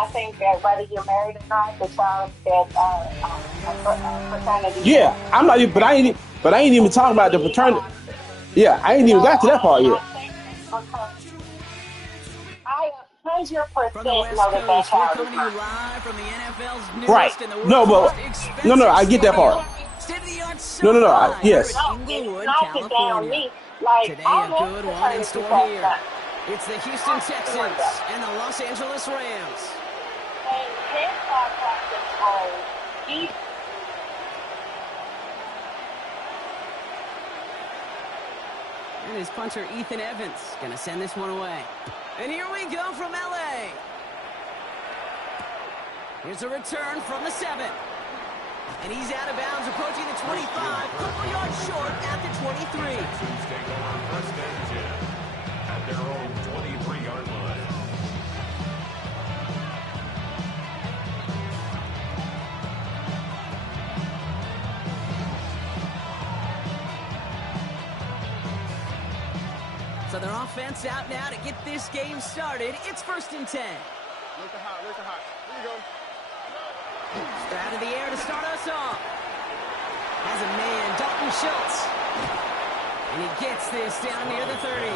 I think that whether you're married or not, the child that fraternity. Yeah, I'm not even, but I ain't even talking about the fraternity. Yeah, I ain't even got to that part yet. I think that because I 100% From the West know that Coast, we're child coming is to you mine. live from the NFL's Right. newest and the No, world's but most expensive no, I get that part. state-of-the-art No. SoFi here Yes. in No, and Inglewood, knock it down California. me. Like, Today, I a love good one in fraternity store stuff. here. It's the Houston Not doing Texans that. and the Los Angeles Rams. And his thought process was, he And his punter, Ethan Evans, going to send this one away. And here we go from L.A. Here's a return from the 7. And he's out of bounds, approaching the 25. Couple yards short at the 23. Take over first and 10 at their own 23-yard line. So their offense out now to get this game started. It's first and 10. Look at hot. Here you go. Out of the air to start us off. Has a man, Dalton Schultz. And he gets this down near the 30.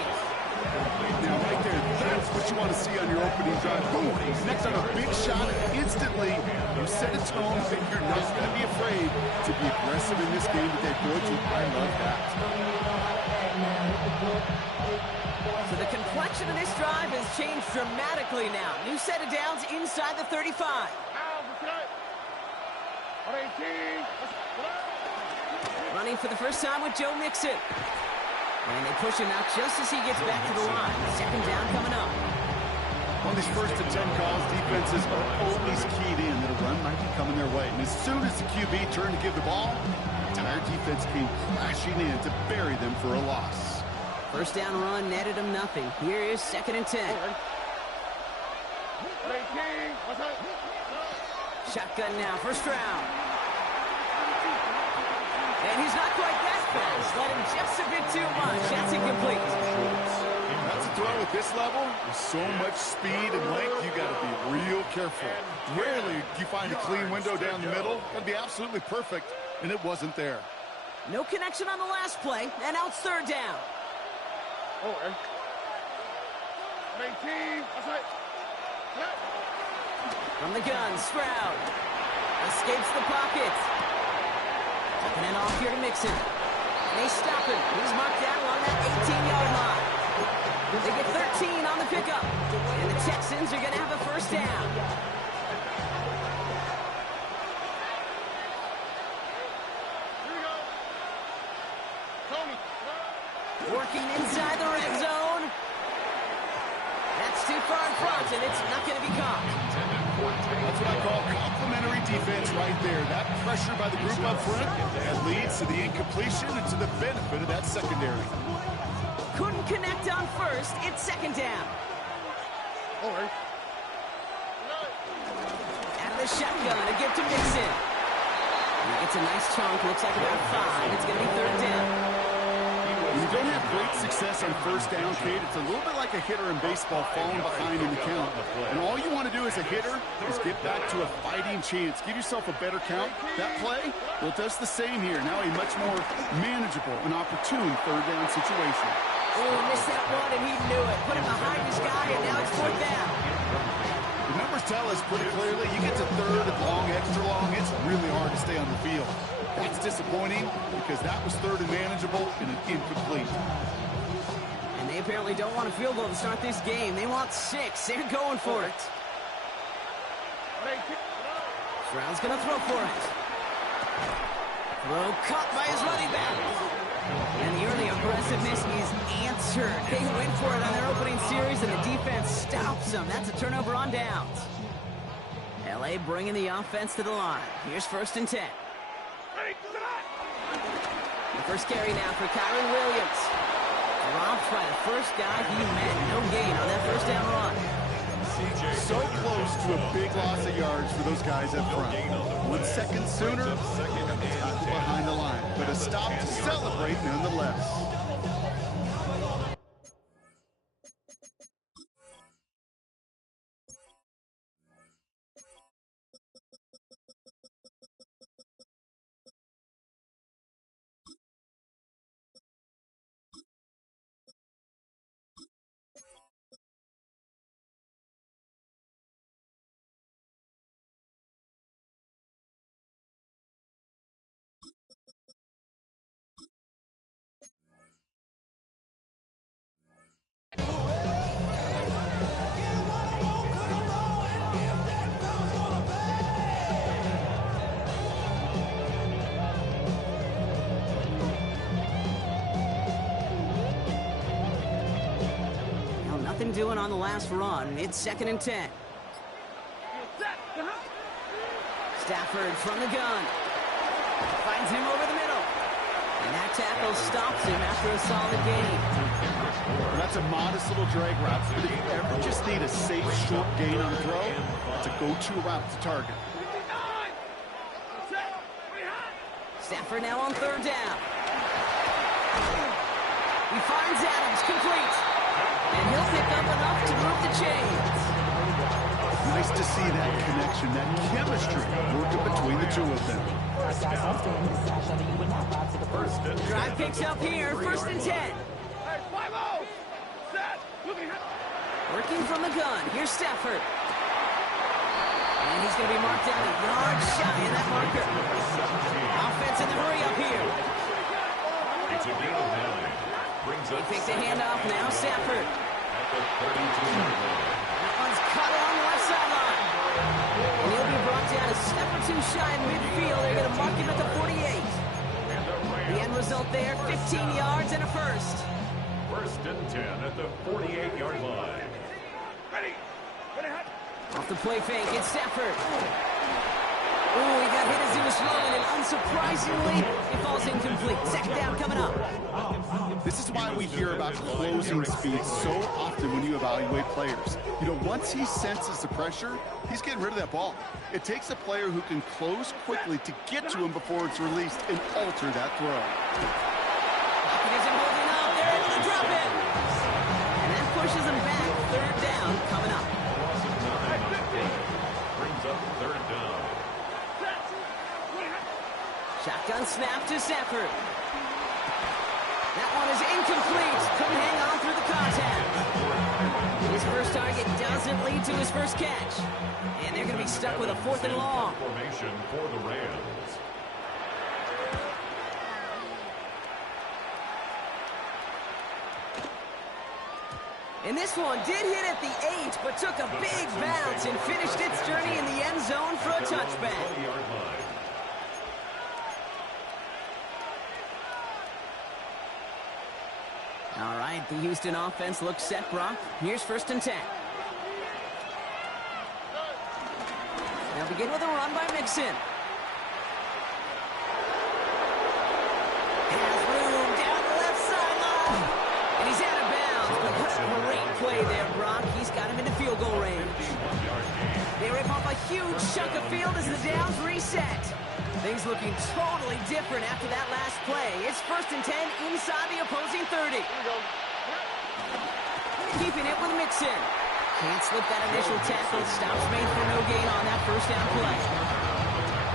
Now, right there, that's what you want to see on your opening drive. Boom. Next on a big shot, instantly, you set a tone that you're not going to be afraid to be aggressive in this game today. Boy, I love that. So the complexion of this drive has changed dramatically now. New set of downs inside the 35. Running for the first time with Joe Mixon. And they push him out just as he gets back to the line. Second down coming up. On these first and 10 calls, defenses are always keyed in that a run might be coming their way. And as soon as the QB turned to give the ball, the entire defense came crashing in to bury them for a loss. First down run netted him nothing. Here is second and 10. Shotgun now, first round. And he's not quite that fast. Let him just a bit too much. That's incomplete. That's a throw at this level. With so much speed and length, you got to be real careful. Rarely do you find a clean window down the middle. That'd be absolutely perfect, and it wasn't there. No connection on the last play, and now it's third down. From the gun, Stroud. Escapes the pocket. Taking it off here to Mixon. And they stop him. He's marked down along that 18-yard line. They get 13 on the pickup. And the Texans are going to have a first down. Working inside the red zone. That's too far in front, and it's not going to be caught. That's what I call complimentary defense right there. That pressure by the group up front, that leads to the incompletion and to the benefit of that secondary. Couldn't connect on first. It's second down. Out of the shotgun, a gift to Mixon. He gets a nice chunk, looks like about 5. It's going to be third down. When you don't have great success on first down, Kate, it's a little bit like a hitter in baseball falling behind in the count. And all you want to do as a hitter is get back to a fighting chance. Give yourself a better count. That play, well, it does the same here. Now a much more manageable and opportune third down situation. Oh, missed that one, and he knew it. Put him behind his guy, and now it's fourth down. The numbers tell us pretty clearly, you get to third and long, extra long, it's really hard to stay on the field. That's disappointing because that was third and manageable and an incomplete. And they apparently don't want a field goal to start this game. They want 6. They're going for it. Stroud's going to throw for it. Throw caught by his running back. And the early aggressiveness is answered. They went for it on their opening series, and the defense stops them. That's a turnover on downs. L.A. bringing the offense to the line. Here's first and 10. The first carry now for Kyren Williams. Dropped by the first guy he met. No gain on that first down run. So close to a big loss of yards for those guys up front. 1 second sooner, tackle behind the line. But a stop to celebrate nonetheless. doing on the last run. It's 2nd and 10. Stafford from the gun. Finds him over the middle. And that tackle stops him after a solid gain. That's a modest little drag route. But if you ever just need a safe, short gain on the throw, it's a go-to route to target. Stafford now on 3rd down. He finds Adams, complete. And he'll pick up enough to move the chains. Nice to see that connection, that chemistry working between the two of them. Drive picks up here, 1st and 10. Working from the gun, here's Stafford. And he's going to be marked down a yard shy of that marker. Offense in the hurry up here. It's a gain of 9. Brings He up takes a handoff, now Stafford. at the 32-yard line. That one's caught along the left sideline. And he'll be brought down a step or two shy in midfield. They're going to mark him at the 48. The end result there, 15 yards and a first. 1st and 10 at the 48-yard line. Off the play fake, it's Stafford. Ooh, he got hit as he was rolling, and unsurprisingly, it falls incomplete. 2nd down coming up. This is why we hear about closing speed so often when you evaluate players. You know, once he senses the pressure, he's getting rid of that ball. It takes a player who can close quickly to get to him before it's released and alter that throw. He isn't holding up. They're able to drop it. And that pushes him back. 3rd down coming up. Loss of 9. Brings up 3rd down. Shotgun snap to Stafford. That one is incomplete. Couldn't hang on through the contact. His first target doesn't lead to his first catch. And they're going to be stuck with a 4th and long. Formation for the Rams. And this one did hit at the 8, but took a big bounce and finished its journey in the end zone for a touchback. 20-yard line. All right, the Houston offense looks set, Brock. Here's 1st and 10. They'll begin with a run by Mixon. Has room down the left sideline. And he's out of bounds. But what a great play there, Brock. He's got him into field goal range. They rip off a huge chunk of field as the downs reset. Things looking totally different after that last play. It's 1st and 10 inside the opposing 30. Keeping it with Mixon. Can't slip that initial tackle. Stops made for no gain on that 1st down play.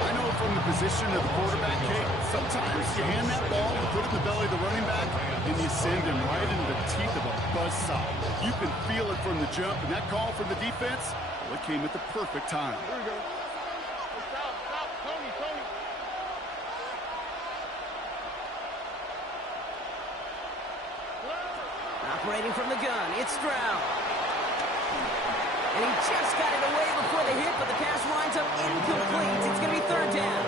I know from the position of the quarterback, Kate, sometimes you hand that ball, you put it in the belly of the running back, and you send him right into the teeth of a buzzsaw. You can feel it from the jump, and that call from the defense, well, it came at the perfect time. Operating from the gun, it's Stroud. And he just got it away before the hit, but the pass winds up incomplete. It's going to be 3rd down.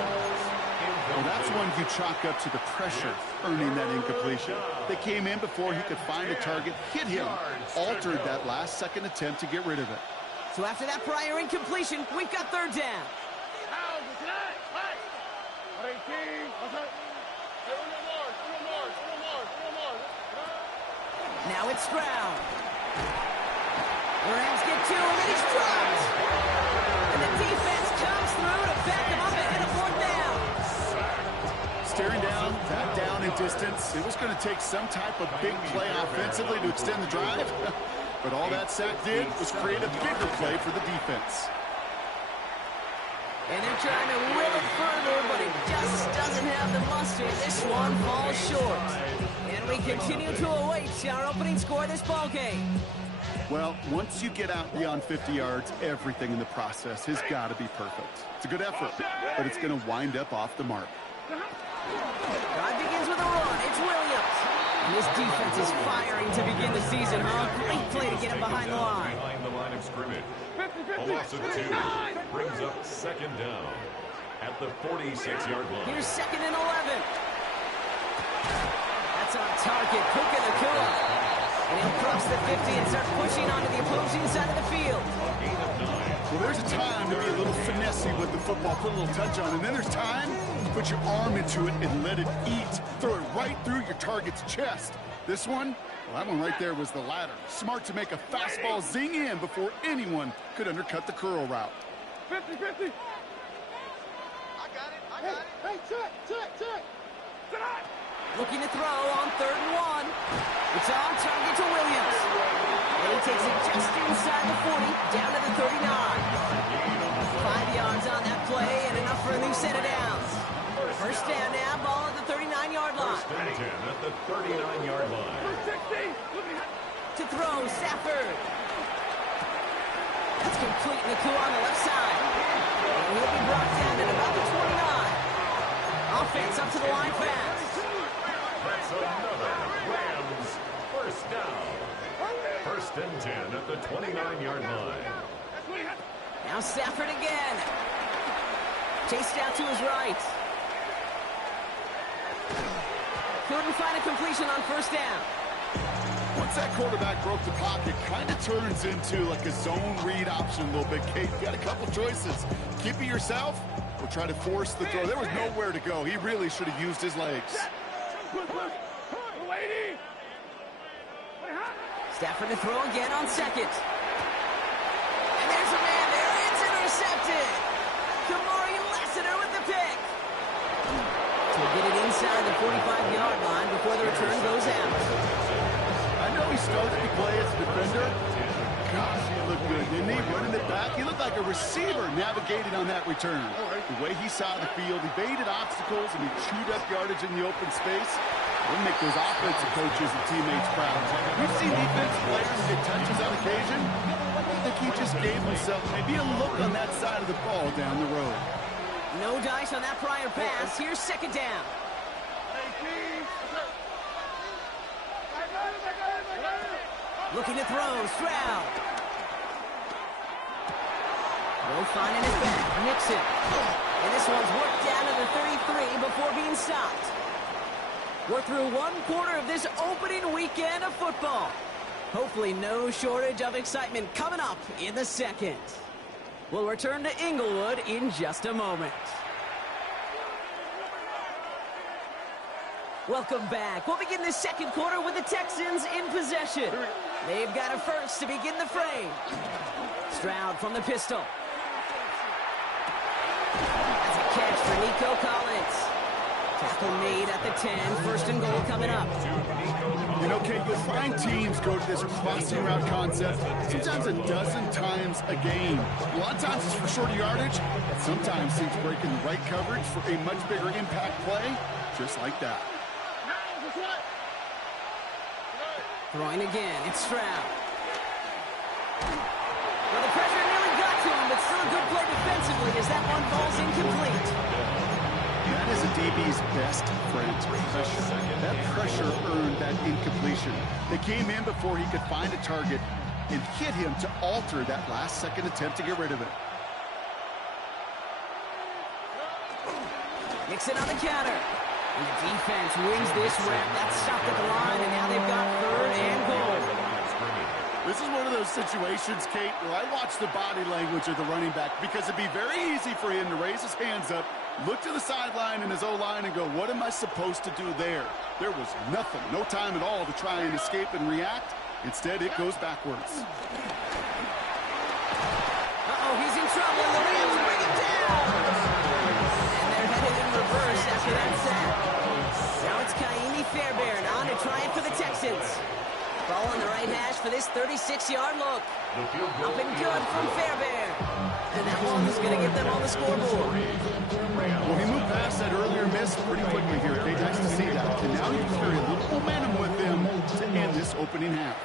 Well, that's one you chalk up to the pressure earning that incompletion. They came in before he could find a target, hit him, altered that last-second attempt to get rid of it. So after that prior incompletion, we've got 3rd down. Now it's Stroud. The Rams get to him, and he's dropped. And the defense comes through to back him up ahead of 4th down. Staring down, that down in distance, it was going to take some type of big play offensively to extend the drive. But all that sack did was create a bigger play for the defense. And they're trying to will it further, but it just doesn't have the muster. This one falls short. And we continue to await our opening score of this ball game. Well, once you get out beyond 50 yards, everything in the process has got to be perfect. It's a good effort, but it's going to wind up off the mark. Drive begins with a run. It's Williams. And this defense is firing to begin the season, huh? Great play to get him behind the line. Behind the line of scrimmage. A loss of 2 brings up 2nd down at the 46-yard line. Here's 2nd and 11. That's on target. Puka Nacua. And he'll cross the 50 and start pushing onto the opposing side of the field. Well, there's a time to be a little finessey with the football, put a little touch on, and then there's time to put your arm into it and let it eat. Throw it right through your target's chest. This one, well, that one right there was the latter. Smart to make a fastball zing in before anyone could undercut the curl route. 50-50. I got it. Hey, check. Looking to throw on 3rd and 1. It's on target to Williams. And he takes it just inside the 40, down to the 39. 5 yards on that play and enough for a new set of downs. First down now, ball at the 39-yard line. First and 10 at the 39-yard line. To throw, Stafford. That's complete in the coup on the left side. And he'll be brought down at about the 29. Offense up to the line pass. That's another Rams first down. First and 10 at the 29-yard line. Now Stafford again. Chased out to his right. Couldn't find a completion on first down. Once that quarterback broke the pocket, kind of turns into like a zone read option a little bit. Kate, you got a couple choices. Keep it yourself or try to force the throw. There was nowhere to go. He really should have used his legs. Stafford to throw again on 2nd. And there's a man there. It's intercepted. Kamari Lassiter with the pick. To get it inside the 45-yard line before the return goes out. I know he started to play as a defender. Gosh, he looked good, didn't he? Running it back. He looked like a receiver navigating on that return. The way he saw the field, he baited obstacles, and he chewed up yardage in the open space. We'll make those offensive coaches and teammates proud. We've seen defensive players get touches on occasion. I think he just gave himself maybe a look on that side of the ball down the road. No dice on that prior pass. Here's 2nd down. Looking to throw, Stroud. No finding his back, Nixon. And this one's worked down to the 33 before being stopped. We're through 1/4 of this opening weekend of football. Hopefully no shortage of excitement coming up in the second. We'll return to Inglewood in just a moment. Welcome back. We'll begin the second quarter with the Texans in possession. They've got a first to begin the frame. Stroud from the pistol. That's a catch for Nico Collins. Tackle made at the 10. 1st and goal coming up. You know, Kate, you'll find teams go to this crossing route concept sometimes a dozen times a game. A lot of times it's for shorter yardage. Sometimes teams break in the right coverage for a much bigger impact play, just like that. Throwing again, it's Stroud. Well, the pressure nearly got to him, but still a good play defensively as that one falls incomplete. That is a DB's best friend, pressure. That pressure earned that incompletion. They came in before he could find a target and hit him to alter that last-second attempt to get rid of it. Nixon on the counter. And the defense wins this rep. That's stopped at the line, and now they've got 3rd and goal. This is one of those situations, Kate, where I watch the body language of the running back because it'd be very easy for him to raise his hands up, look to the sideline in his O-line and go, what am I supposed to do there? There was nothing, no time at all to try and escape and react. Instead, it goes backwards. Uh-oh, he's in trouble. The Rams bring him down. And they're headed in reverse after that sack. Now it's Kaimi Fairbairn on to try it for the Texans. Ball on the right hash for this 36-yard look. Up and good from Fairbairn. And that one's going to get them on the scoreboard. Well, he moved past that earlier miss pretty quickly here. Kate, nice to see that. And now he can carry a little momentum with him to end this opening half.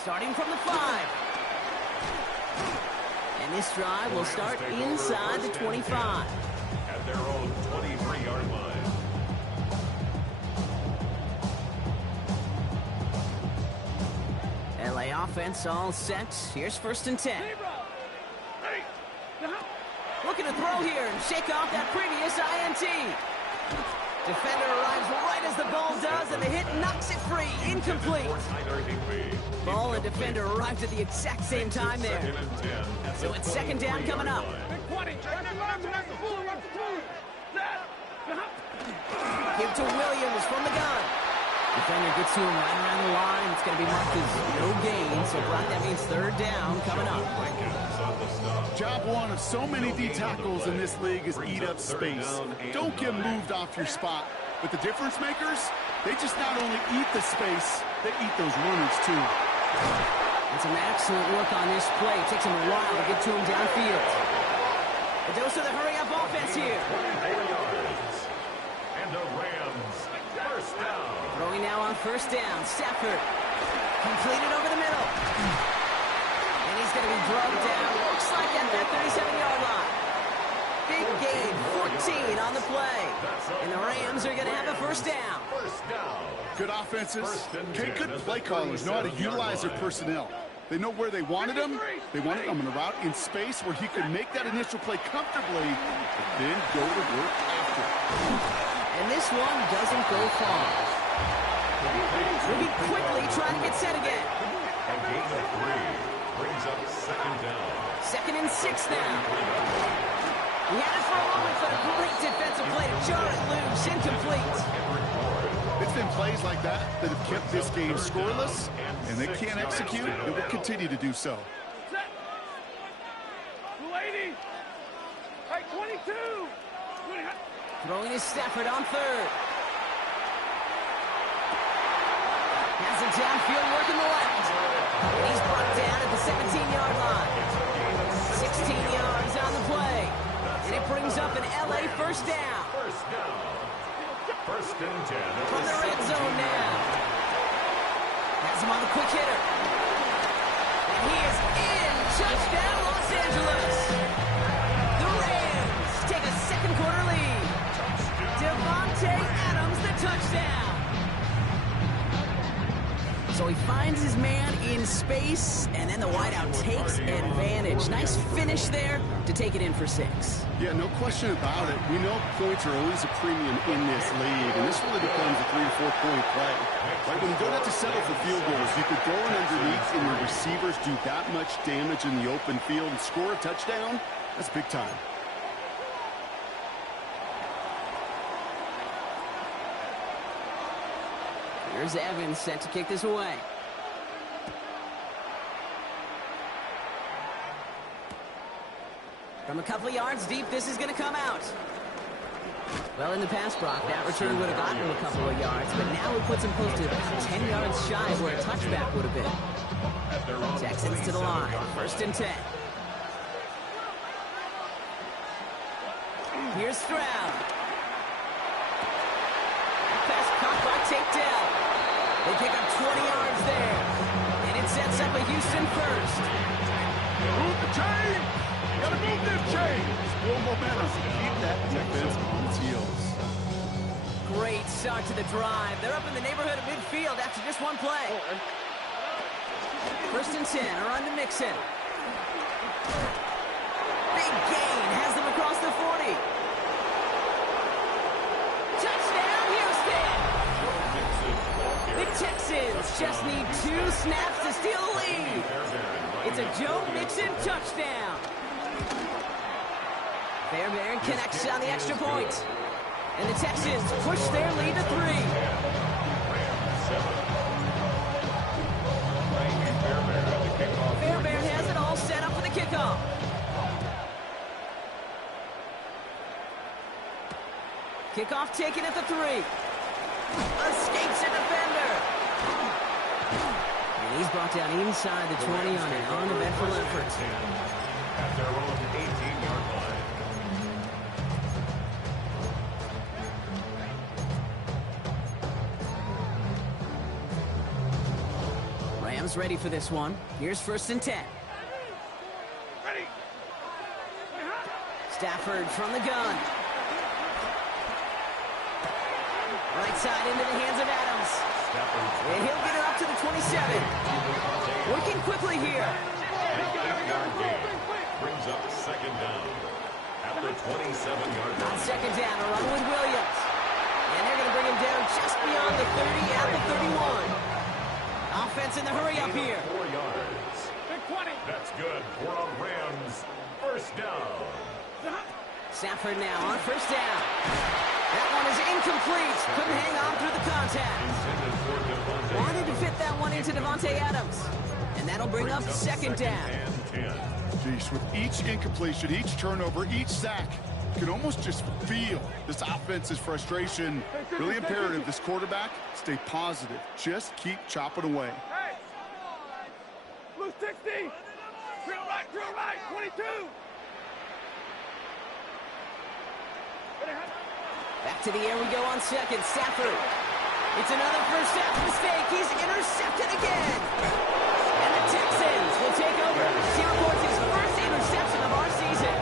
Starting from the 5. And this drive will start inside the 25. At their own 23-yard line. LA offense all set. Here's 1st and 10. Looking to throw here and shake off that previous INT. Defender arrives right as the ball does, and the hit knocks it free. Incomplete. Ball and defender arrived at the exact same time there. So it's second down coming up. Give to Williams from the gun. Defender gets to him right around the line. It's going to be marked as no gain, so Brock, that means third down coming up. Job one of so many D tackles in this league is eat up space. Don't get moved off your spot. But the difference makers, they just not only eat the space, they eat those runners too. It's an excellent look on this play. It takes him a while to get to him downfield. A dose of the hurry-up offense here. And the Rams, first down. Throwing now on first down. Stafford. Completed over the middle. And he's going to be drugged down. Looks like at that 37-yard line. Big gain, 14 on the play. And the Rams are going to have a first down. Good offenses. Okay, good play callers know how to utilize their personnel. They know where they wanted him. They wanted him in a route in space where he could make that initial play comfortably, but then go to work after. And this one doesn't go far. We'll be quickly trying to get set again. A gain of 3 brings up second down. 2nd and 6 now. He had it for a moment, but a great defensive play to jar it loose. Incomplete. It's been plays like that that have kept this game scoreless, and they can't execute, and will continue to do so. 280. Hey, 22. Throwing is Stafford on third. Has it downfield working the left. And he's brought down at the 17-yard line. 16 yards on the play. And it brings up an L.A. first down. First and 10. From the red zone now. Has him on the quick hitter. And he is in. Touchdown, Los Angeles. The Rams take a second quarter lead. Devontae Adams, the touchdown. So he finds his man in space, and then the wideout takes advantage. Nice finish there to take it in for 6. Yeah, no question about it. We know points are always a premium in this league, and this really becomes a 3 or 4 point play. Right, when you don't have to settle for field goals, you could throw it underneath and your receivers do that much damage in the open field and score a touchdown. That's big time. Here's Evans set to kick this away. From a couple of yards deep, this is going to come out. Well, in the past, Brock, that return would have gotten him a couple of yards, but now it puts him close to 10 yards shy of where a touchback would have been. Texans to the line. First and 10. Here's Stroud. Pass caught by takedown. They pick up 20 yards there. And it sets up a Houston first. Move the chain! You gotta move this chain! Build momentum. Keep that defense on its heels. Great start to the drive. They're up in the neighborhood of midfield after just one play. First and 10, around to Mixon. Big gain, has them across the 40. Touchdown, Houston! The Texans just need 2 snaps to steal the lead. It's a Joe Mixon touchdown. Fairbairn connects on the extra point. And the Texans push their lead to 3. Fairbairn has it all set up for the kickoff. Kickoff taken at the 3. Escapes a defender. And he's brought down inside the 20 on an uneventful effort. At their own 18-yard line. Rams ready for this one. Here's first and 10. Ready. Stafford from the gun. Right side into the hands of Adams. And he'll get it up to the 27. Working quickly here. Brings up second down at the 27-yard On line. second down, a run with Williams. And they're going to bring him down just beyond the 30 at the 31. Offense in the hurry up here. 4 yards. That's good for a Rams first down. Stafford now on first down. That one is incomplete. Couldn't hang on through the contact. Intended for Devontae. Wanted to fit that one into Devontae Adams. And that'll bring up second down. And 10. Jeez, with each incompletion, each turnover, each sack, you can almost just feel this offense's frustration. Really imperative, this quarterback, stay positive. Just keep chopping away. Hey! Blue 60! Drill right, 22! Back to the air we go on second. Stafford. It's another first half mistake. He's intercepted again. And the Texans will take over. He records his first interception of our season.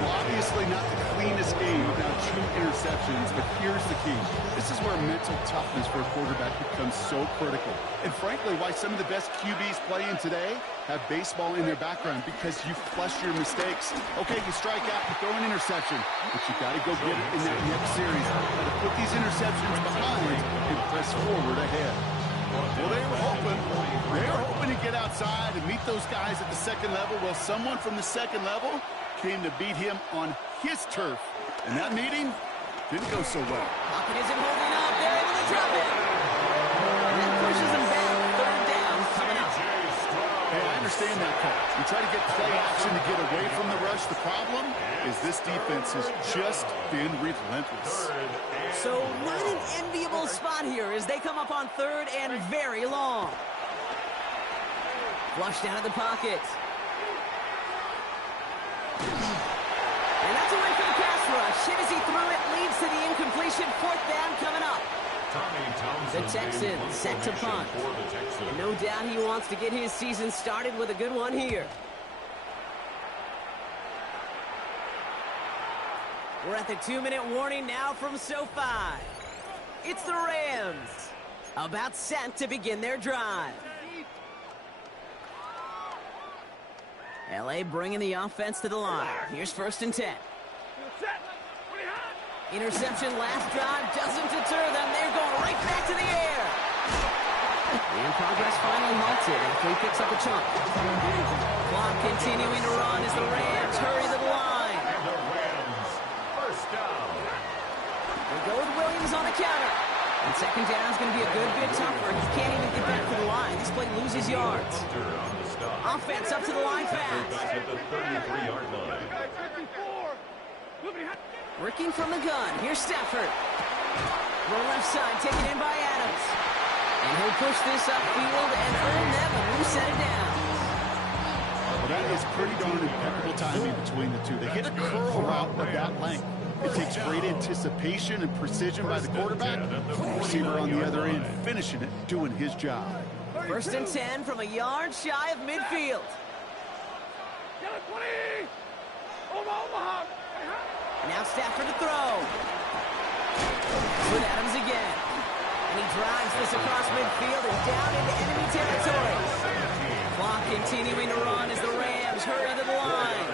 Well, obviously not the cleanest game without 2 interceptions, but here's the key. This is where mental toughness for a quarterback becomes so critical. And frankly, why some of the best QBs playing today have baseball in their background, because you flush your mistakes. Okay, you strike out, you throw an interception, but you got to go get it in that next series. Got to put these interceptions behind and press forward ahead. Well, they were hoping to get outside and meet those guys at the second level. Well, someone from the second level came to beat him on his turf. And that meeting didn't go so well. Pocket isn't holding up. They're able to drop it. And that pushes him back. Third down coming up. Hey, I understand that call. You try to get play action to get away from the rush. The problem is this defense has just been relentless. So not an enviable spot here as they come up on third and very long. Flushed out of the pocket. And that's away for the pass rush. Hit as he threw it, leads to the incompletion. Fourth down coming up. The Texans set to punt. And no doubt he wants to get his season started with a good one here. We're at the 2-minute warning now from SoFi. It's the Rams, about set to begin their drive. LA bringing the offense to the line. Here's first and 10. Interception last drive doesn't deter them. They're going right back to the air. And progress finally halted after he picks up a chunk. Clock continuing to run as the Rams hurry to the line. And the Rams first down. They go with Williams on the counter. And second down is going to be a good bit tougher. He can't even get back to the line. This play loses yards. Offense up to the line fast. At the 33-yard line. Working from the gun. Here's Stafford. Roll left side, taken in by Adams. And he'll push this upfield and earn them a new set of downs. Well, that is pretty darn impeccable timing between the two. They hit a curl route of that length. It takes great anticipation and precision by the quarterback. The receiver on the other end finishing it, doing his job. First and 10 from a yard shy of midfield. Now Stafford to throw. With Adams again. And he drives this across midfield and down into enemy territory. Clock continuing to run as the Rams hurry to the line.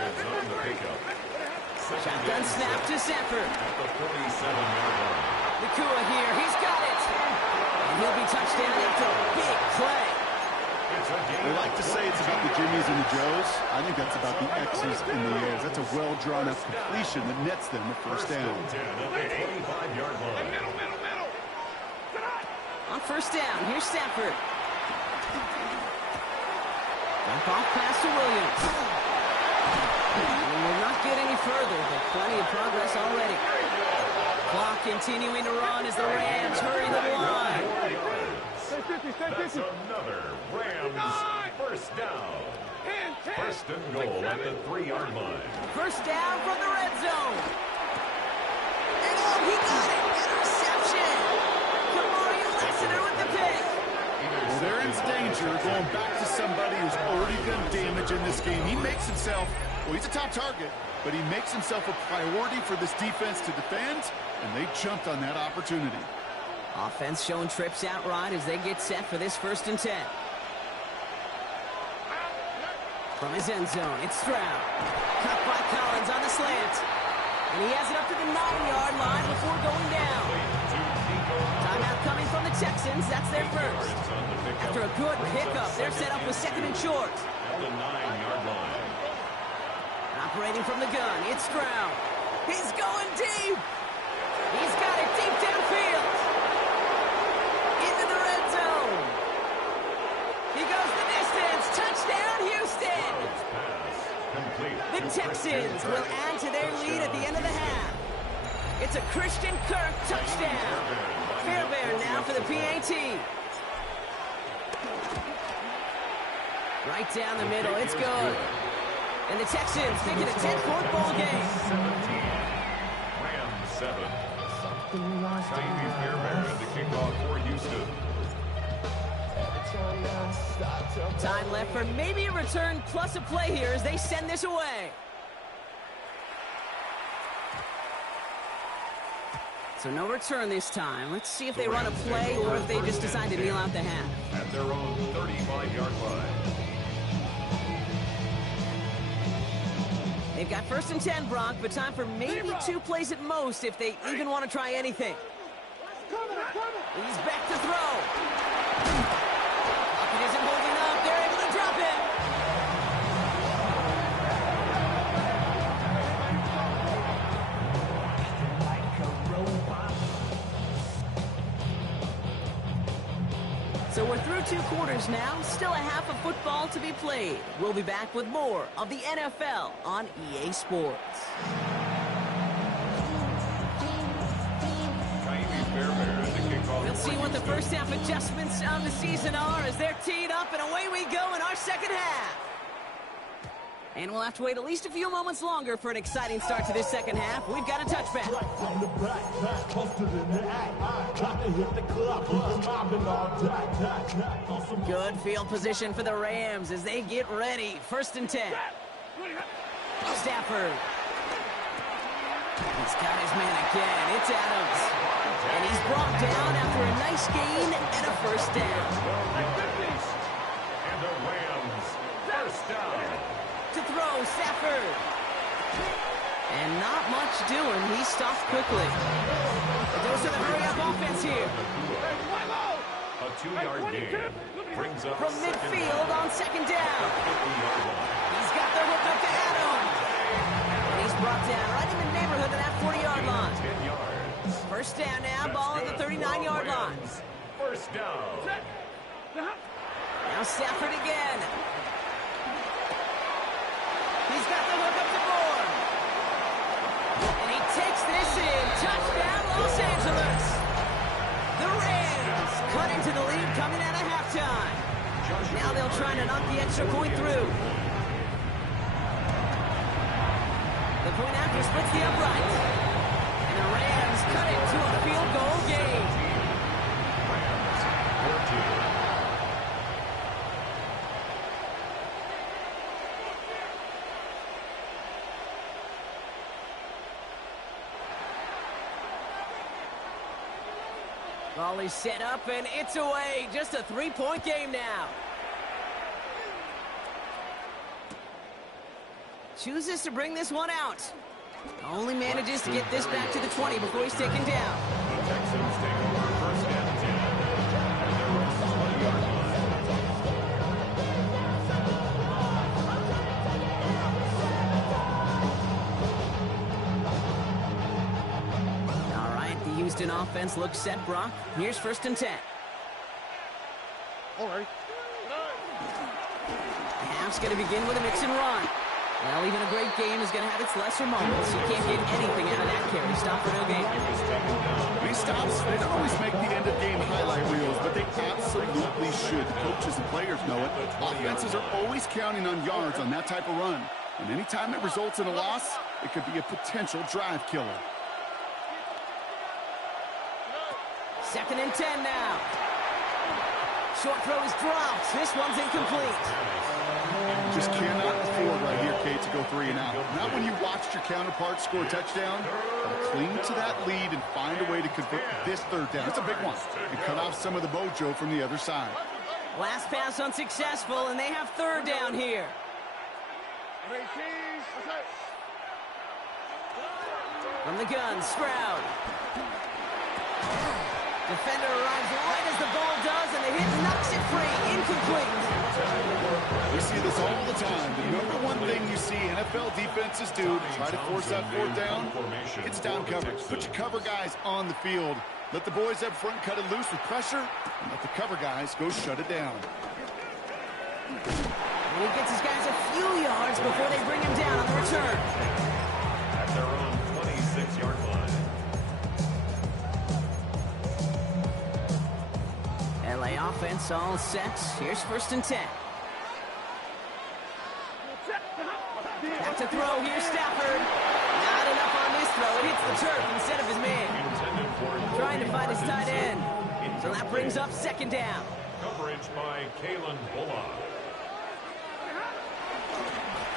Shotgun snap to Stafford. Nakua here. He's got it. And he'll be touched down after a big play. They like to say it's about the Jimmies and the Joes. I think that's about the X's and the A's. That's a well-drawn-up completion that nets them a first down. On first down, here's Stafford. Back off pass to Williams. And will not get any further, but plenty of progress already. Clock continuing to run as the Rams hurry to the line. That's another Rams first down. First and goal at the 3-yard line. First down from the red zone. And oh, he got it! Interception! Kamari Lassiter with the pick. Well, they're in danger going back to somebody who's already done damage in this game. He makes himself, well, he's a top target, but he makes himself a priority for this defense to defend, and they jumped on that opportunity. Offense showing trips outright as they get set for this first and 10. From his end zone, it's Stroud. Cut by Collins on the slant. And he has it up to the 9-yard line before going down. Timeout coming from the Texans. That's their first. After a good pickup, they're set up with 2nd and short. At the 9-yard line. Operating from the gun, it's Stroud. He's going deep. He's got it deep downfield. Into the red zone. He goes the distance. Touchdown, Houston. The Texans will add to their lead at the end of the half. It's a Christian Kirk touchdown. Fairbairn now for the PAT. Right down the middle, it's good. And the Texans make it a 10-point ball game. 17. Rams 7. Davey Fairbairn to kick off for Houston. Time left for maybe a return plus a play here as they send this away. So no return this time. Let's see if they run a play or if they just decide to kneel out the half. At their own 35-yard line. They've got 1st and 10, Brock, but time for maybe 2 plays at most if they even want to try anything. He's back to throw. Pocket isn't holding up. They're able to drop it. So we're through 2 quarters now. Still a half of football to be played. We'll be back with more of the NFL on EA Sports. We'll see what the first half adjustments of the season are as they're teed up, and away we go in our second half. And we'll have to wait at least a few moments longer for an exciting start to this second half. We've got a touchback. Good field position for the Rams as they get ready. 1st and 10. Stafford. He's got his man again. It's Adams. And he's brought down after a nice gain and a 1st down. And the Rams, 1st down. To throw, Stafford. And not much doing. He stopped quickly. It goes to the hurry-up offense here. A 2-yard gain brings up From midfield on 2nd down. He's got the hook up to Adams. And he's brought down right in the neighborhood of that 40-yard line. 10 yards. 1st down now, ball at the 39-yard line. 1st down. Now Stafford again. He's got the hook up the board. And he takes this in. Touchdown, Los Angeles. The Rams cut into the lead coming out of halftime. Now they'll try to knock the extra point through. The point after splits the upright. And the Rams cut it to a field goal game. Rams 14. Volley set up, and it's away. Just a 3-point game now. Chooses to bring this one out. Only manages to get this back to the 20 before he's taken down. The Texans take over 1st and 10. At their own 20-yard line. All right, the Houston offense looks set, Brock. Here's 1st and 10. All right. The half's going to begin with a mix and run. Well, even a great game is going to have its lesser moments. You can't get anything out of that carry. Stop for no gain. These stops, they don't always make the end-of-game highlight reels, but they absolutely should. The coaches and players know it. Offenses are always counting on yards on that type of run. And anytime it results in a loss, it could be a potential drive killer. 2nd and 10 now. Short throw is dropped. This one's incomplete. Just cannot afford right here, Kate, to go 3 and out. Not when you watched your counterpart score a touchdown. But cling to that lead and find a way to convert this 3rd down. It's a big one. And cut off some of the mojo from the other side. Last pass unsuccessful, and they have 3rd down here. From the gun, Stroud. Defender arrives right as the ball does, and the hit knocks it free. Incomplete. We see this all the time. The number one thing you see NFL defenses do to try to force that fourth down, it's down coverage. Put your cover guys on the field. Let the boys up front cut it loose with pressure, and let the cover guys go shut it down. And he gets his guys a few yards before they bring him down on the return. At their own 26-yard line. LA offense all set. Here's 1st and 10. Back to throw. Here's Stafford. Not enough on this throw. It hits the turf instead of his man. Trying to find his tight end. So that brings up 2nd down. Coverage by Kalen Bullock.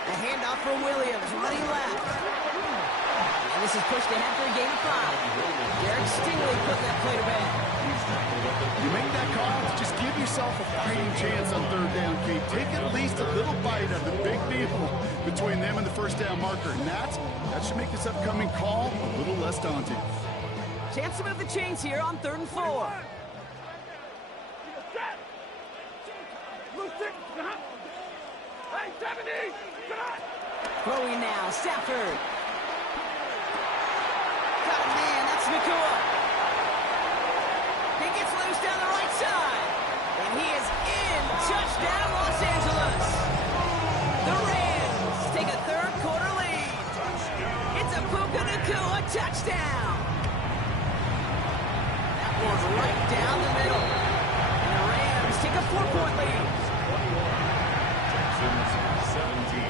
A handoff for Williams, running left. And this is pushed ahead for a gain of 5. Derek Stingley put that play to bed. You make that call, just give yourself a fighting chance on 3rd down, Kate. Take at least a little bite of the big deal between them and the 1st down marker. And that should make this upcoming call a little less daunting. Chance to move the chains here on 3rd and 4. Throwing now, Stafford. Got a man, that's Nakua. He gets loose down the right side. And he is in. Touchdown, Los Angeles. The Rams take a 3rd quarter lead. It's a Puka Nakua touchdown. That was right down the middle. And the Rams take a 4-point lead. Texans 17.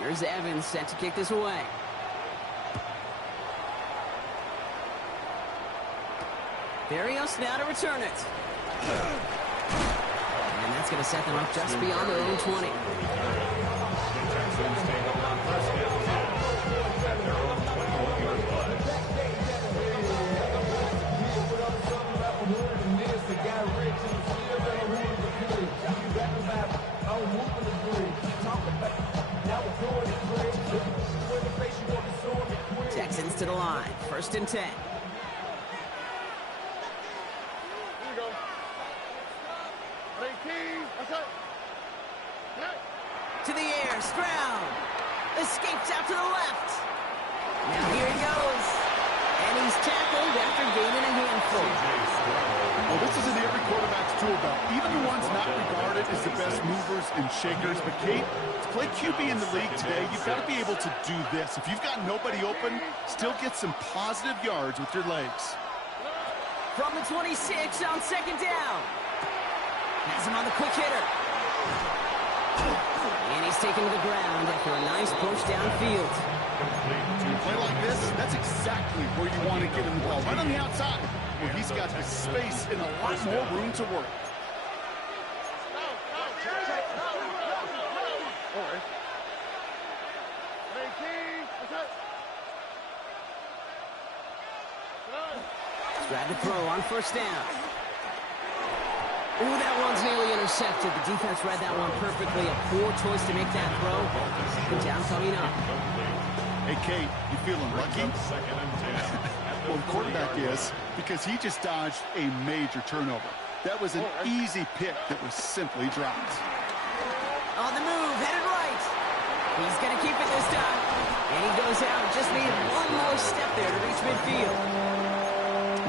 Here's Evans set to kick this away. Barrios now to return it. And that's going to set them up just beyond their own 20. The Texans take over 1st and 10 at their own 21-yard line. Texans to the line. 1st and 10. To the air, Stroud. Escapes out to the left. Now here he goes. And he's tackled after gaining a handful. Well, this is in every quarterback's tool belt. Even the ones not regarded as the best movers and shakers. But, Kate, to play QB in the league today, you've got to be able to do this. If you've got nobody open, still get some positive yards with your legs. From the 26 on 2nd down. Has him on the quick hitter. And he's taken to the ground after a nice push downfield. To play like this, that's exactly where you want to get him the ball. Right on the outside, where he's got the space and a lot more room to work. Tried to throw on 1st down. Ooh, that one's nearly intercepted. The defense read that one perfectly. A poor choice to make that throw. 2nd down coming up. Hey, Kate, you feeling lucky? Well, the quarterback is, because he just dodged a major turnover. That was an easy pick that was simply dropped. On the move, headed right. He's going to keep it this time. And he goes out. Just needed one more step there to reach midfield.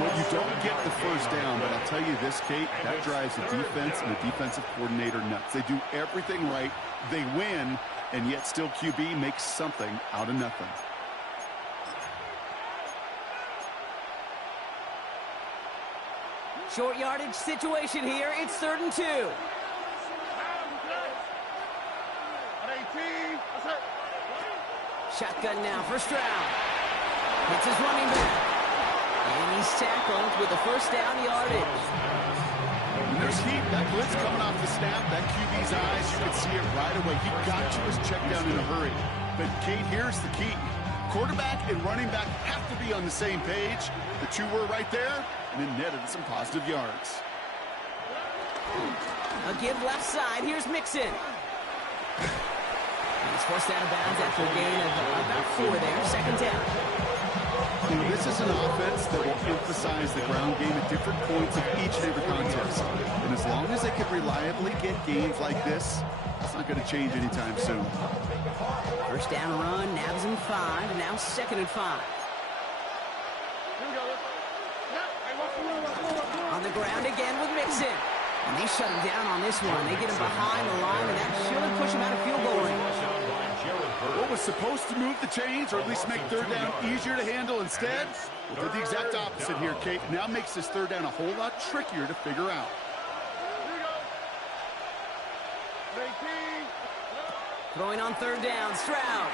Well, you don't get the 1st down, but I'll tell you this, Kate, that drives the defense and the defensive coordinator nuts. They do everything right, they win, and yet still QB makes something out of nothing. Short yardage situation here. It's 3rd and 2. Shotgun now for Stroud. Hits his running back. And he's tackled with the 1st down yardage. When there's heat, that blitz coming off the snap, that QB's eyes, you can see it right away. He got to his check down in a hurry. But, Kate, here's the key. Quarterback and running back have to be on the same page. The two were right there, and it netted some positive yards. A give left side. Here's Mixon. He's forced out of bounds after a gain of about 4 there. Second down. You know, this is an offense that will emphasize the ground game at different points of each and every contest. And as long as they can reliably get gains like this, it's not going to change anytime soon. First down run, nabs him 5, and now 2nd and 5. On the ground again with Mixon. And they shut him down on this one. They get him behind the line, and that should push him out of field goal range. What was supposed to move the chains, or at least make third down easier to handle instead, well, did the exact opposite here, Kate. Now makes this third down a whole lot trickier to figure out. Throwing on third down, Stroud.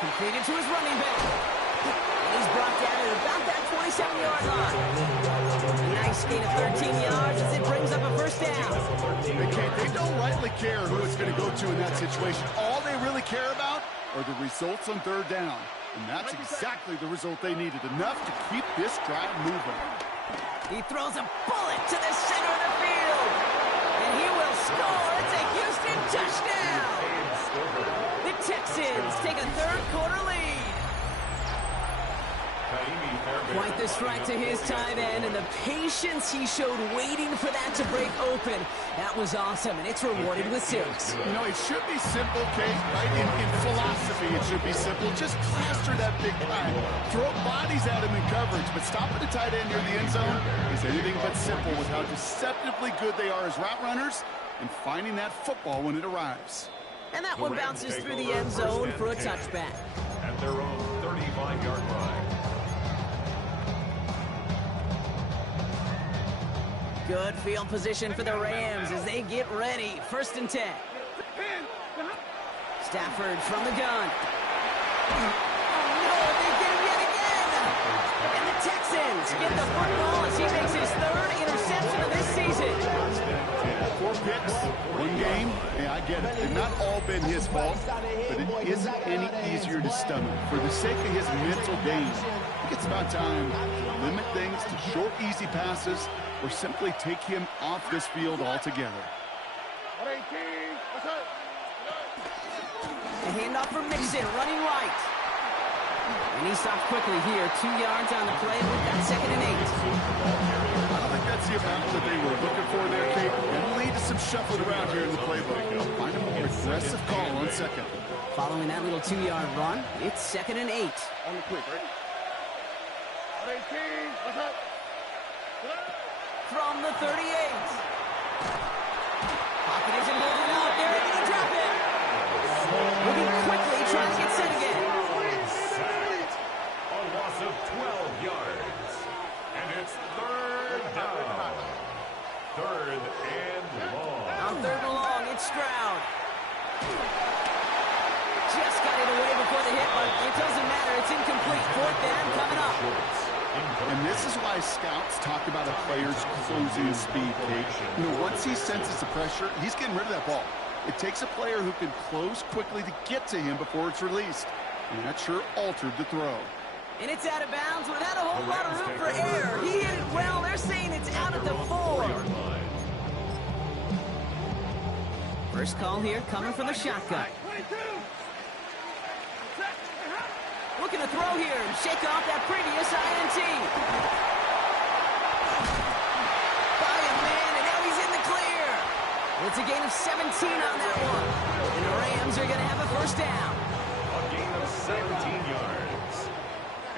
Completed to his running back. And he's brought down at about that 27-yard line. Nice gain of 13 yards as it brings up a first down. They don't rightly care who it's going to go to in that situation. All they really care about are the results on third down. And that's exactly the result they needed. Enough to keep this drive moving. He throws a bullet to the center of the field. And he will score. It's a Houston touchdown. The Texans take a third-quarter lead. Quite the strike to his tight end, and the patience he showed waiting for that to break open. That was awesome, and it's rewarded with 6. You know, it should be simple, Kate, right? In philosophy, it should be simple. Just plaster that big guy. Throw bodies at him in coverage, but stopping the tight end near the end zone is anything but simple with how deceptively good they are as route runners and finding that football when it arrives. And that one bounces through the end zone for a touchback. At their own 35-yard line. Good field position for the Rams as they get ready. 1st and 10. Stafford from the gun. Oh, they get him yet again. And the Texans get the football as he makes his 3rd interception of this season. 4 picks, 1 game. Yeah, I get it. They've not all been his fault, but it isn't any easier to stomach. For the sake of his mental game, I think it's about time to limit things to short, easy passes or simply take him off this field altogether. The handoff from Mixon, running right. And he stopped quickly here. 2 yards on the play with that 2nd and 8. I don't think that's the amount that they were looking for there, Kate. It'll lead to some shuffling around here in the playbook. Find a more aggressive call on 2nd. Following that little 2-yard run, it's 2nd and 8. On the quick, ready? From the 38. Pocket isn't holding up. They're going to drop it. Moving quickly, trying to get set again. A loss of 12 yards. And it's 3rd down. 3rd and long. On 3rd and long, it's Stroud. Just got it away before the hit, but it doesn't matter. It's incomplete. 4th down coming up. And this is why scouts talk about a player's closing speed, Kate. You know, once he senses the pressure, he's getting rid of that ball. It takes a player who can close quickly to get to him before it's released. And that sure altered the throw. And it's out of bounds without a whole lot of room for error. He hit it well. They're saying it's out at the 4. First call here coming from the shotgun. Looking to throw here and shake off that previous INT. By a man, and now he's in the clear. It's a gain of 17 on that one. And the Rams are going to have a first down. A gain of 17 yards.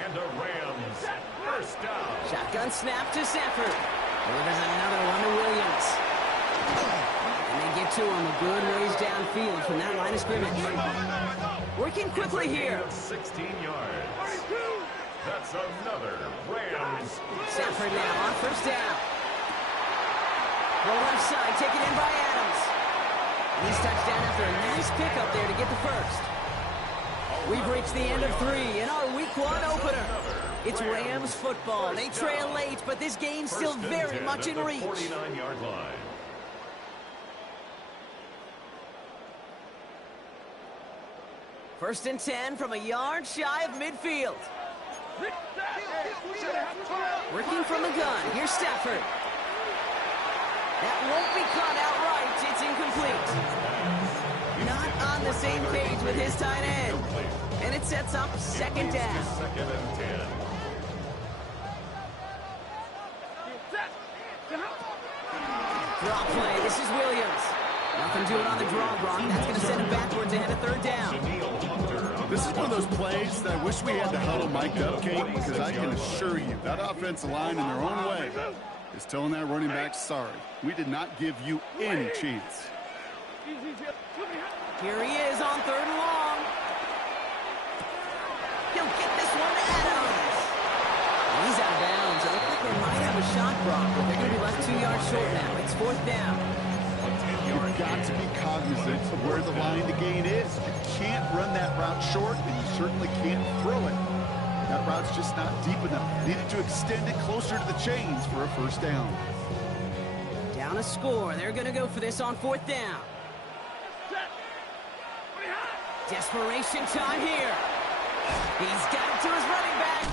And the Rams first down. Shotgun snap to Stafford. Delivers another one to Williams. And they get to him a good ways downfield from that line of scrimmage. Working quickly here. 16 yards. That's another Rams. Stafford now on first down. Roll left side, taken in by Adams. And he's touchdown after a nice pickup there to get the first. We've reached the end of 3 in our Week 1 opener. It's Rams football. They trail late, but this game's still very much in reach. 49-yard line. First and 10 from a yard shy of midfield. Working from the gun. Here's Stafford. That won't be caught outright. It's incomplete. Not on the same page with his tight end. And it sets up second down. Second and 10. Draw play. This is Williams. Nothing doing on the draw, Brock. That's going to send him backwards ahead of third down. This is one of those plays that I wish we had the huddle mic'd up, Kate, because I can assure you that offensive line in their own way is telling that running back, sorry, we did not give you any chance. Here he is on third and long. He'll get this one to Adams. He's out of bounds. It looks like they might have a shot, Brock, but they're going to be left 2 yards short now. It's fourth down. You've got to be cognizant of where the line to gain is. You can't run that route short, and you certainly can't throw it. That route's just not deep enough. Needed to extend it closer to the chains for a first down. Down a score. They're going to go for this on fourth down. Desperation time here. He's got it to his running back.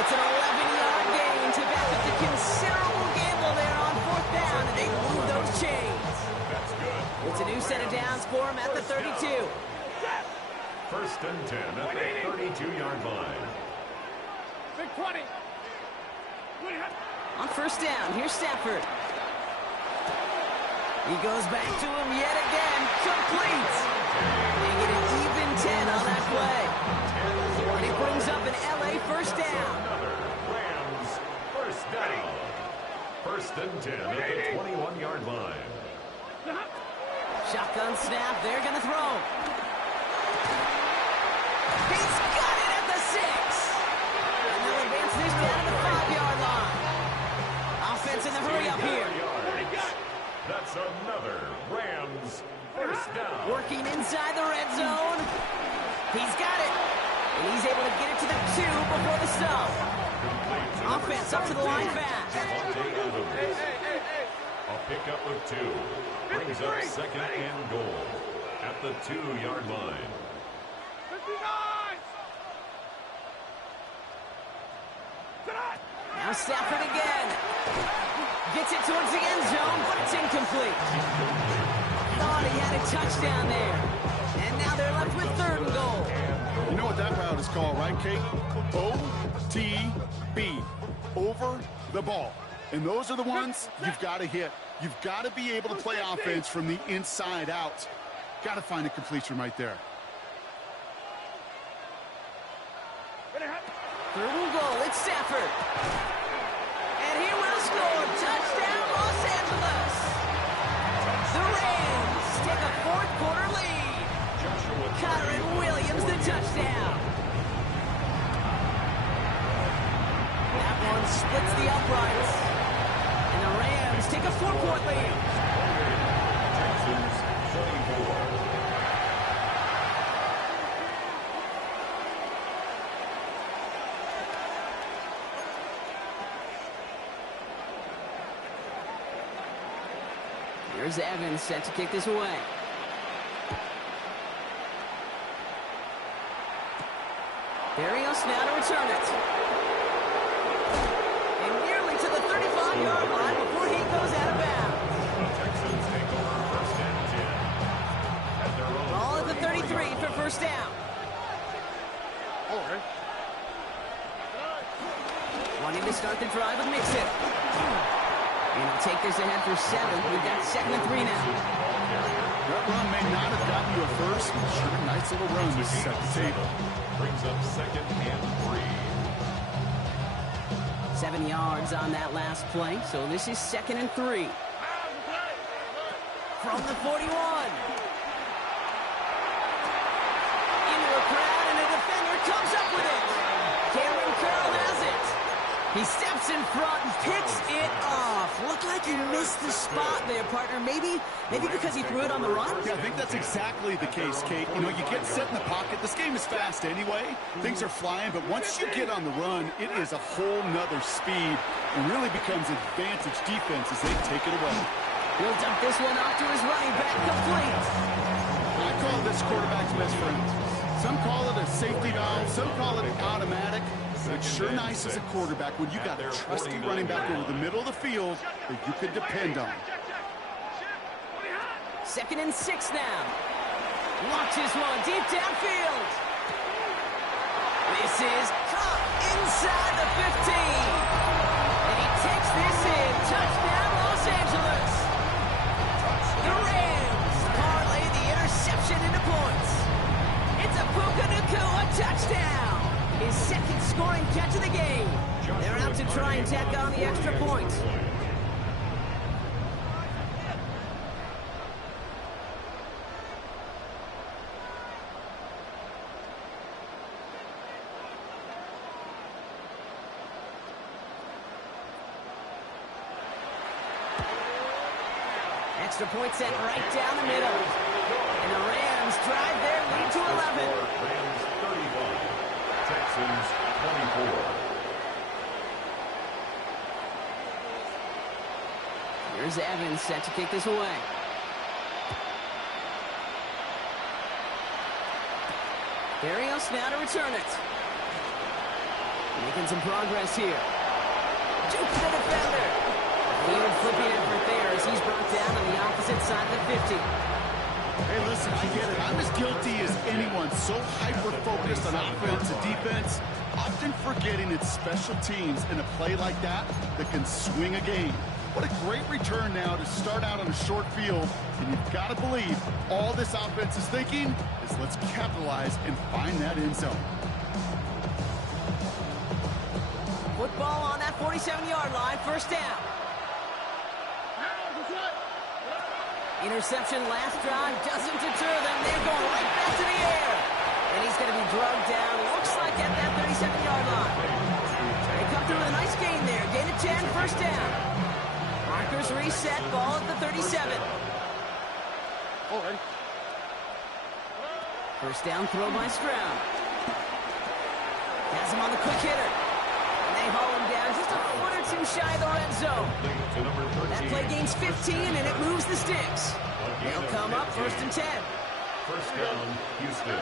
It's an 11-yard gain to back up the considerable gamble there on fourth down, and they move those chains. That's good. It's a new set of downs for him at the 32. First and 10 at the 32-yard line. Big 20. On first down, here's Stafford. He goes back to him yet again. Complete. They get an even 10 on that play. And he brings up an LA first down. Another Rams first down. First and 10 at the 21-yard line. Shotgun snap. They're going to throw. He's got it at the 6. And they'll advance this down to the 5-yard line. Offense in the hurry up here. That's another Rams first down. Working inside the red zone. He's got it. And he's able to get it to the 2 before the stop. Offense up to the line fast. A pickup of 2. Brings up second and goal at the 2-yard line. Now Stafford again. Gets it towards the end zone, but it's incomplete. Thought he had a touchdown there. And now they're left with third and goal. You know what that route is called, right, Kate? OTB. Over the ball. And those are the ones you've got to hit. You've got to be able to play offense from the inside out. Got to find a completion right there. Third and goal, it's Stafford. And he will score. Touchdown, Los Angeles. The Rams take a fourth-quarter lead. Kyren Williams, the touchdown. That one splits the uprights. And the Rams take a 4-point lead. Texans 24. Here's Evans set to kick this away. Berrios now to return it. And nearly to the 35-yard line before he goes out of bounds. The Texans take over first and 10 at their own. Ball at the 33 for first down. Wanting to start the drive with Mixon. And he'll take this ahead for 7. We've got second and 3 now. That run may not have gotten you a first, but sure, nice little run to set the table. Brings up second and 3. 7 yards on that last play, so this is second and 3. From the 41. Into a crowd, and a defender comes up with it. Cameron Curl has it. He steps in front and picks it off. Looked like he missed the spot there, partner. Maybe because he threw it on the run? Yeah, I think that's exactly the case, Kate. You know, you get set in the pocket. This game is fast anyway. Things are flying, but once you get on the run, it is a whole nother speed and really becomes advantage defense as they take it away. He'll dump this one off to his running back, complete. I call this quarterback's best friend. Some call it a safety valve, some call it an automatic. It's sure nice as a quarterback when you got a trusty running back over the middle of the field that you could depend on. 2nd and 6 now. Launches one deep downfield. This is caught inside the 15. And he takes this in. Touchdown, Los Angeles. The Rams parlay the interception into points. It's a Puka Nacua touchdown. His 2nd scoring catch of the game. They're out to try and tack on the extra point. Extra point set right down the middle. And the Rams drive their lead to 11. Rams 31, Texans 24. Here's Evans set to kick this away. Berrios now to return it. Making some progress here. Jukes the defender. Field flipping effort there as he's brought down on the opposite side of the 50. Hey, listen, I get it. I'm as guilty as anyone. So hyper-focused on offense and defense, often forgetting it's special teams in a play like that can swing a game. What a great return now to start out on a short field. And you've got to believe all this offense is thinking is let's capitalize and find that end zone. Football on that 47-yard line, 1st down. Interception last drive doesn't deter them. They're going right back to the air. And he's going to be drugged down, looks like at that 37-yard line. They come through with a nice gain there. Gain of 10, 1st down. Markers reset, ball at the 37. 1st down throw by Stroud. Has him on the quick hitter. And they haul him down just a foot or two shy of the red zone. That play gains 15, and it moves the sticks. They'll come up 1st and 10. 1st down, Houston.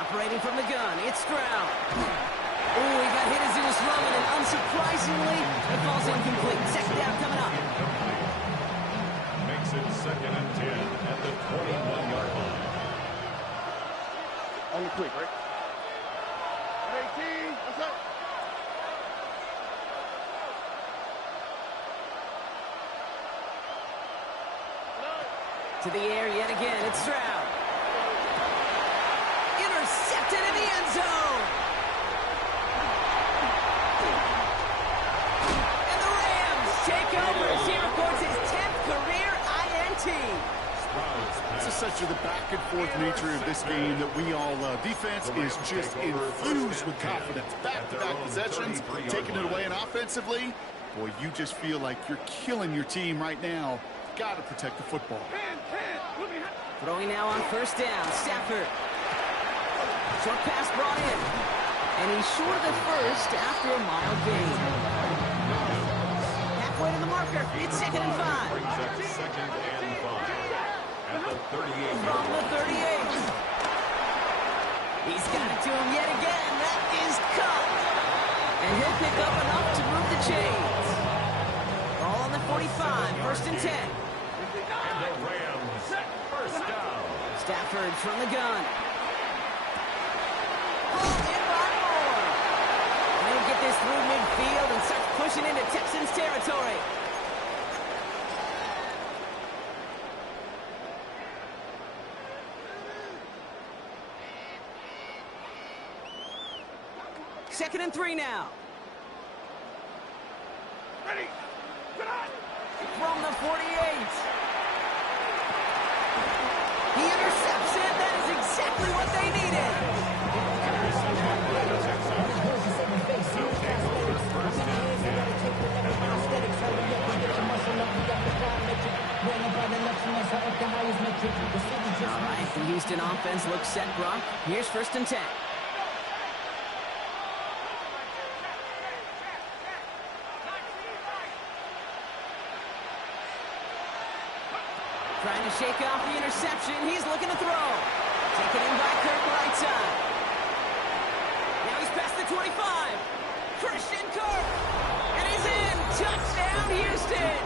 Operating from the gun, it's Stroud. Oh, he got hit as he was throwing, and unsurprisingly, it falls incomplete. 2nd down coming up. Makes it 2nd and 10 at the 21-yard line. On the quick, right? 18, what's up? To the air yet again, it's Stroud. Intercepted in the end zone. And the Rams take over as he records his 10th career INT. It's essentially the back-and-forth nature of this game that we all love. Defense is just infused with confidence. Back-to-back possessions, taking it away, and offensively, boy, you just feel like you're killing your team right now. Got to protect the football. Throwing now on 1st down, Stafford. Short pass brought in. And he's short of the 1st after a mild gain. Halfway to the marker, it's 2nd and 5. Brings up 2nd and 5 at the 38. From the 38. He's got it to him yet again. That is cut. And he'll pick up enough to move the chains. Ball on the 45, 1st and 10. And the Rams, 1st down. Stafford from the gun. Pulled in by Moore. And he'll get this through midfield and starts pushing into Texans territory. Second and 3 now. Ready, From the 48. He intercepts it. That is exactly what they needed. All right, the Houston offense looks set, Brock. Here's 1st and 10. Trying to shake off the interception. He's looking to throw. Taken in by Kirk right side. Now he's past the 25. Christian Kirk. And he's in. Touchdown, Houston.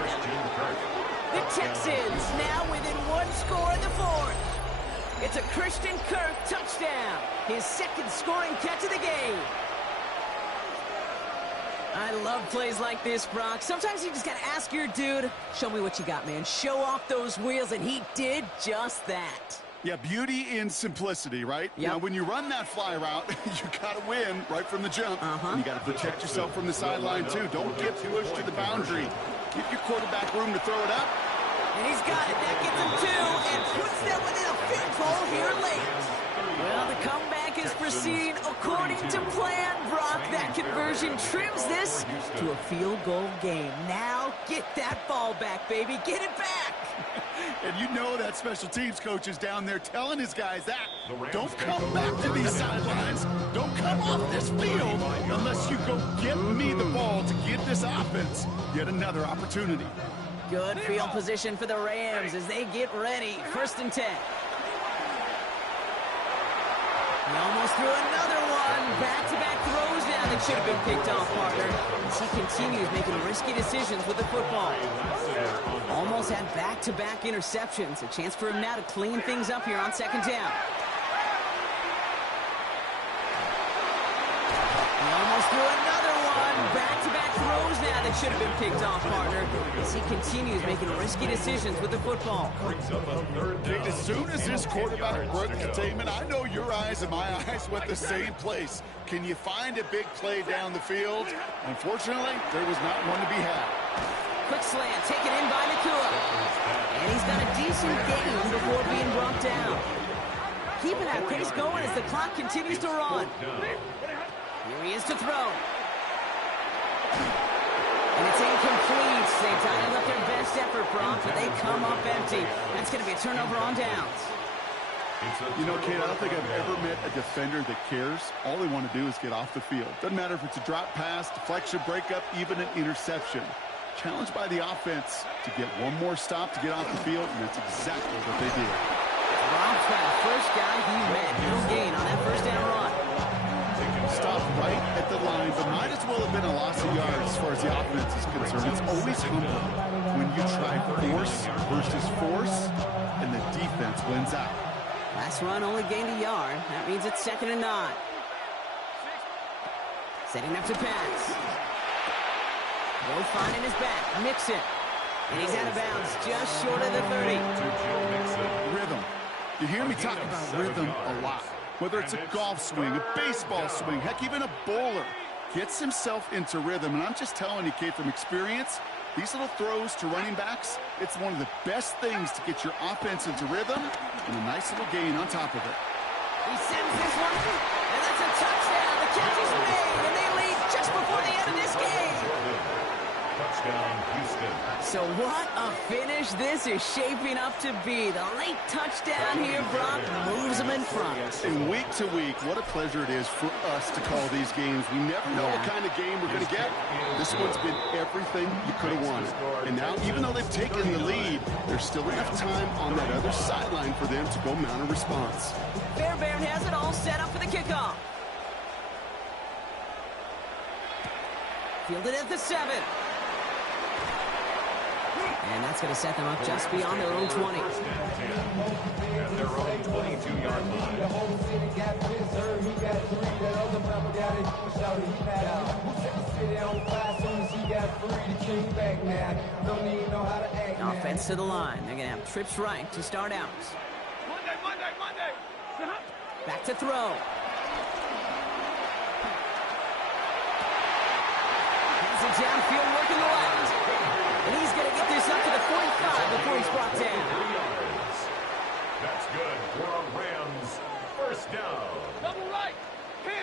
The Texans now within one score in the fourth. It's a Christian Kirk touchdown. His second scoring catch of the game. I love plays like this, Brock. Sometimes you just got to ask your dude, show me what you got, man. Show off those wheels, and he did just that. Yeah, beauty in simplicity, right? Yep. Now, when you run that fly route, you got to win right from the jump. And you got to protect yourself from the sideline, too. Don't get pushed to the boundary. Give your quarterback room to throw it up. And he's got it. That gets him two and puts them within a field goal here late. Well, the comeback is proceeding according to plan, Brock. That conversion trims this to a field goal game. Now get that ball back, baby. Get it back. And you know that special teams coach is down there telling his guys that. Don't come back to these sidelines. Don't come off this field unless you go get me the ball to give this offense yet another opportunity. Good field position for the Rams as they get ready. 1st and 10. He almost threw another one. Back-to-back throws down that should have been picked off, partner. As he continues making risky decisions with the football. Almost had back-to-back interceptions. A chance for him now to clean things up here on 2nd down. He almost threw another one. Back-to-back throws now that should have been picked off, partner. As he continues making risky decisions with the football. As soon as this quarterback broke containment, I know your eyes and my eyes went the same place. Can you find a big play down the field? Unfortunately, there was not one to be had. Quick slant taken in by Nakua. And he's got a decent gain before being brought down. Keeping that pace going as the clock continues to run. Here he is to throw. And it's incomplete. They dialed up their best effort, Brock, but they come up empty. That's going to be a turnover on downs. You know, Kate, I don't think I've ever met a defender that cares. All they want to do is get off the field. Doesn't matter if it's a drop pass, deflection, breakup, even an interception. Challenged by the offense to get one more stop to get off the field, and that's exactly what they did. Robbed by the first guy he met. No gain on that 1st down run. Stop right at the line, but might as well have been a loss of yards as far as the offense is concerned. It's always humbling when you try force versus force, and the defense wins out. Last run only gained a yard. That means it's 2nd and 9. Setting up to pass. Low finding his back. Mixon. And he's out of bounds just short of the 30. Rhythm. You hear me talk about rhythm a lot. Whether it's a golf swing, a baseball swing, heck, even a bowler gets himself into rhythm. And I'm just telling you, Kate, from experience, these little throws to running backs, it's one of the best things to get your offense into rhythm and a nice little gain on top of it. He sends this one, and that's a touchdown. The catch is made, and they lead just before the end of this game. Touchdown, Houston. So what a finish this is shaping up to be. The late touchdown here, Brock, moves them in front. And week to week, what a pleasure it is for us to call these games. We never know what kind of game we're going to get. This one's been everything you could have wanted. And now, even though they've taken the lead, there's still enough time on that other sideline for them to go mount a response. Fairbairn has it all set up for the kickoff. Fielded at the 7. And that's going to set them up just beyond their own 20. At their own 22-yard line. Offense to the line. They're going to have trips right to start out. Monday. Back to throw. Has it downfield working the left. And he's going to get this up to the 45 before he's brought down. That's good for a Rams first down. Double right.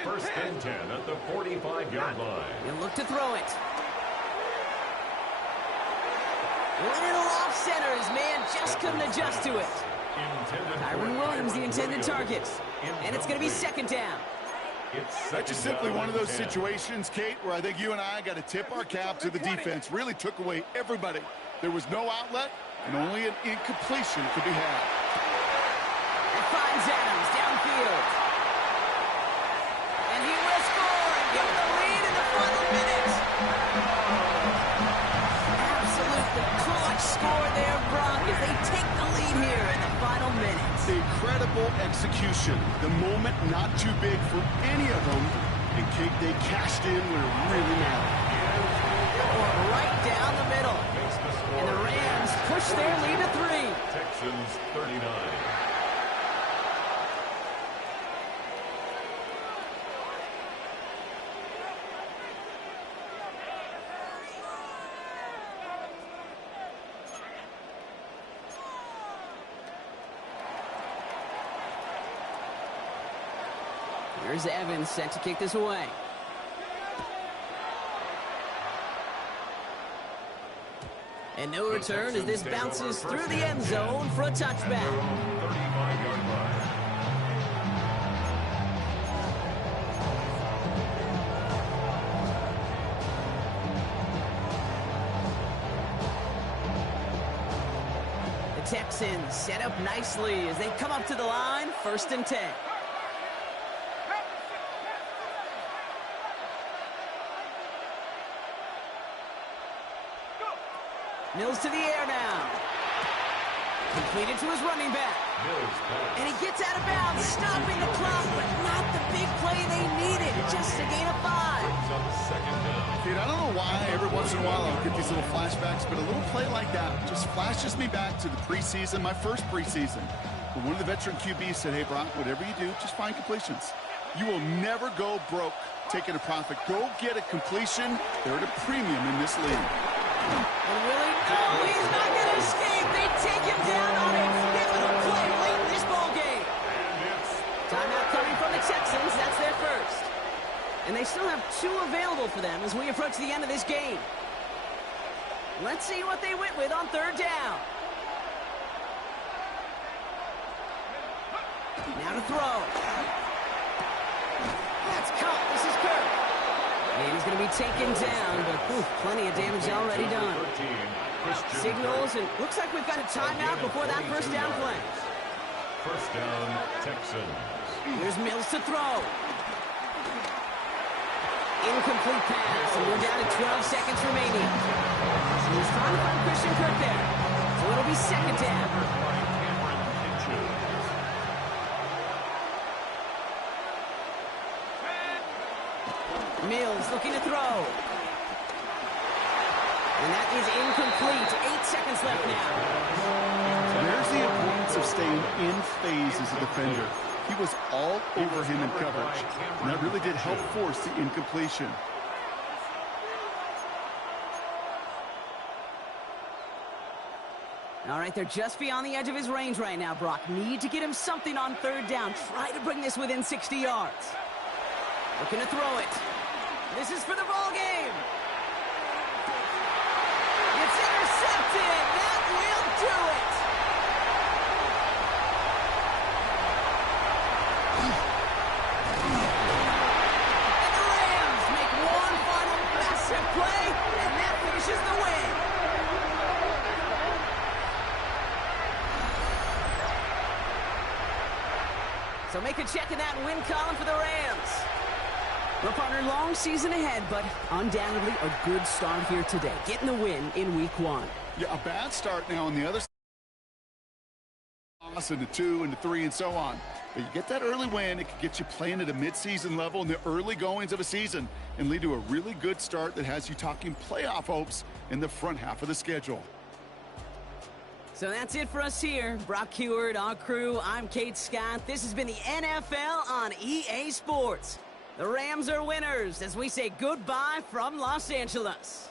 1st and 10 at the 45-yard line. He'll look to throw it. Little off center. His man just couldn't adjust to it. Kyron Williams, the intended target. And it's going to be 2nd down. That's just simply one of those situations, Kate, where I think you and I got to tip our cap to the defense. Really took away everybody. There was no outlet, and only an incompletion could be had. And finds Adams downfield. And he will score and give the lead in the final they take the lead here in the final minutes. Incredible execution. The moment not too big for any of them. And Kate, they cashed in when it really mattered. Right down the middle. And the Rams push their lead to 3. Texans 39. Here's Evans set to kick this away. And no return as this bounces through the end zone for a touchback. 35-yard line. The Texans set up nicely as they come up to the line, 1st and 10. Mills to the air now. Completed to his running back. And he gets out of bounds, stopping the clock, but not the big play they needed. Just a gain of 5. Dude, I don't know why every once in a while I'll get these little flashbacks, but a little play like that just flashes me back to the preseason, my first preseason. When one of the veteran QBs said, hey, Brock, whatever you do, just find completions. You will never go broke taking a profit. Go get a completion. They're at a premium in this league. And Willie, no, he's not going to escape. They take him down on a pivotal play late in this ball game. Timeout coming from the Texans. That's their first. And they still have 2 available for them as we approach the end of this game. Let's see what they went with on 3rd down. Now to throw. That's caught. This is Kirk. And he's going to be taken down, but plenty of damage already done. Signals, and looks like we've got a timeout before that 1st down play. 1st down, Texans. Here's Mills to throw. Incomplete pass, and we're down to 12 seconds remaining. So he's trying to find Christian Kirk there. So it'll be 2nd down. Mills looking to throw. And that is incomplete. 8 seconds left now. There's the importance of staying in phase as a defender. He was all over him in coverage, and that really did help force the incompletion. All right, they're just beyond the edge of his range right now, Brock. Need to get him something on 3rd down. Try to bring this within 60 yards. Looking to throw it. This is for the ball game. It's intercepted. That will do it. And the Rams make one final massive play, and that finishes the win. So make a check in that win column for the Rams. Well, partner, long season ahead, but undoubtedly a good start here today, getting the win in Week 1. Yeah, a bad start now on the other side. Loss into 2, into 3, and so on. But you get that early win, it can get you playing at a midseason level in the early goings of a season and lead to a really good start that has you talking playoff hopes in the front half of the schedule. So that's it for us here. Brock Huard, our crew, I'm Kate Scott. This has been the NFL on EA Sports. The Rams are winners as we say goodbye from Los Angeles.